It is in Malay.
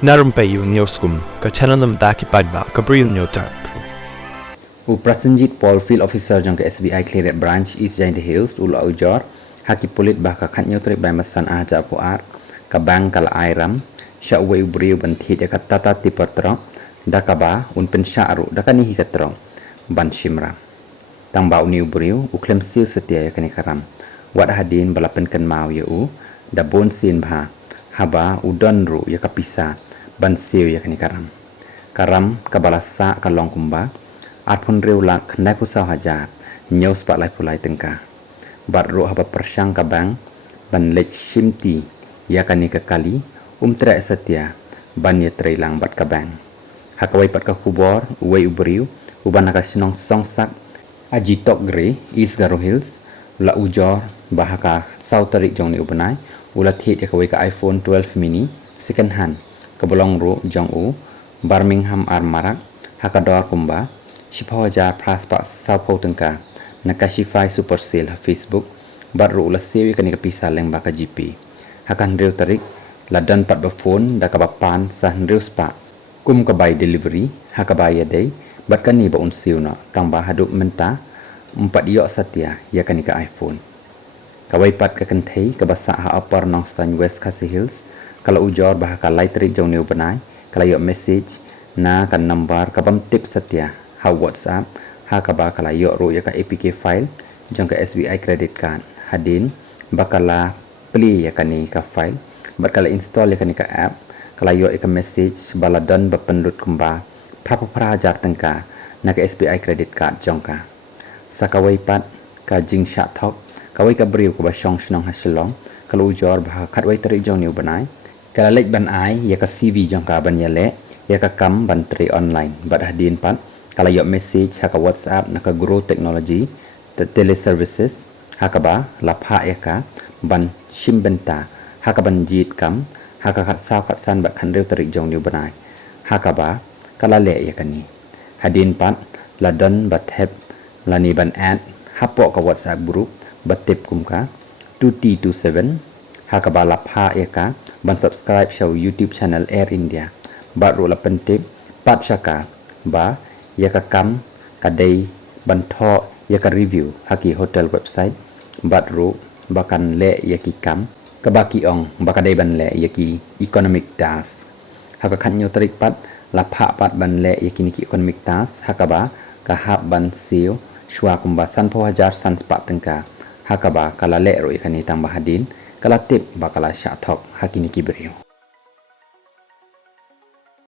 Na Rympei U ka channel nabynta ki paidbah ka Bri U Hynñiewtrep. Prasenjit Paul Field Officer jong ke SBI Khliehriat Branch East Giant Hills ula ujor haki pulit bah ka Hynñiewtrep by masan aja puar ka bang kala airam Shah Bri U banthit ka tata tipertrong da kaba un pensharu da kanihi katrong ban shimra tang ba uniu Bri U khlem siew satia ya kani karam wat hadin balapen kan mau ya u da bon sin bha haba udon ru ya kapisa ban siew ya kani karam kabalasa kalong kumba Arpun reulah kendai pusau hajar nyau sepak lai pulai tengka bat ro haba persang kabang ban lech shimti ya kani kekali trek satia ban ya treilang bat kabang hakawai pat ka khubor Bri U uban naka sinong songsak aji tok gre East Garo Hills la ujor bahaka South Tarik jong ni ubanai ula thit yakawai ka iPhone 12 mini second hand kabolong ro jong u Birmingham armarak hakador kumba Shipawajar praspa saupo tengka nakashifai super sale Facebook baru ulah sewi kani kapisa leng baka GP hakan reu tarik ladan pat bafon da kabapan sah reu spa kum kabai delivery hakabaya day bat kani ba unsiu na tangba haduh menta 4 yok satia ya kani ka iPhone kawai pat ka kenthei kabasa ha upper nong stan West Khasi Hills kalau ujor bah ka light tarik jong new banai kalau yok message na kan number kabam tip satia ha WhatsApp ha kaba kala yo ro ya ka APK file jong ka SBI credit card hadin bakala play ya kani ka file bakala install ya kani ka app kala yo ka message baladan bapenlut kumba prapra jar tengka na ka SBI credit card jong ka sakawai pat ka jing sha thok kawai ka Bri U ka ba shong shnong ha shlong kala ujor ba khatwai tari jong new banai kala lek ban ai ya ka CV jong ka ban ya le ya ka kam ban tri online bat hadin pat kalau yok message haka WhatsApp naka grow technology tele services haka ba lapha yaka ban shim benta haka ban jit kam haka khat saw khat san bat khan reu tarik jong new banai haka ba kala le yakani hadin pat ladon bat heb lani ban ad hapo ka WhatsApp group bat tip kumka 2T27 haka ba lapha yaka ban subscribe show YouTube channel Air India bat ru la pentip pat shaka ba yaka kam kadai bantho yaka review haki hotel website batru bakan le yaki kam kabaki ong bakadai ban le yaki economic task haka Hynñiewtrep pat lapha pat ban le yaki niki economic task hakaba kahap ban siew shwa kumba san hajar san spa tengka hakaba kala le ro yakani tang bahadin kala tip bakala sha thok haki niki Bri U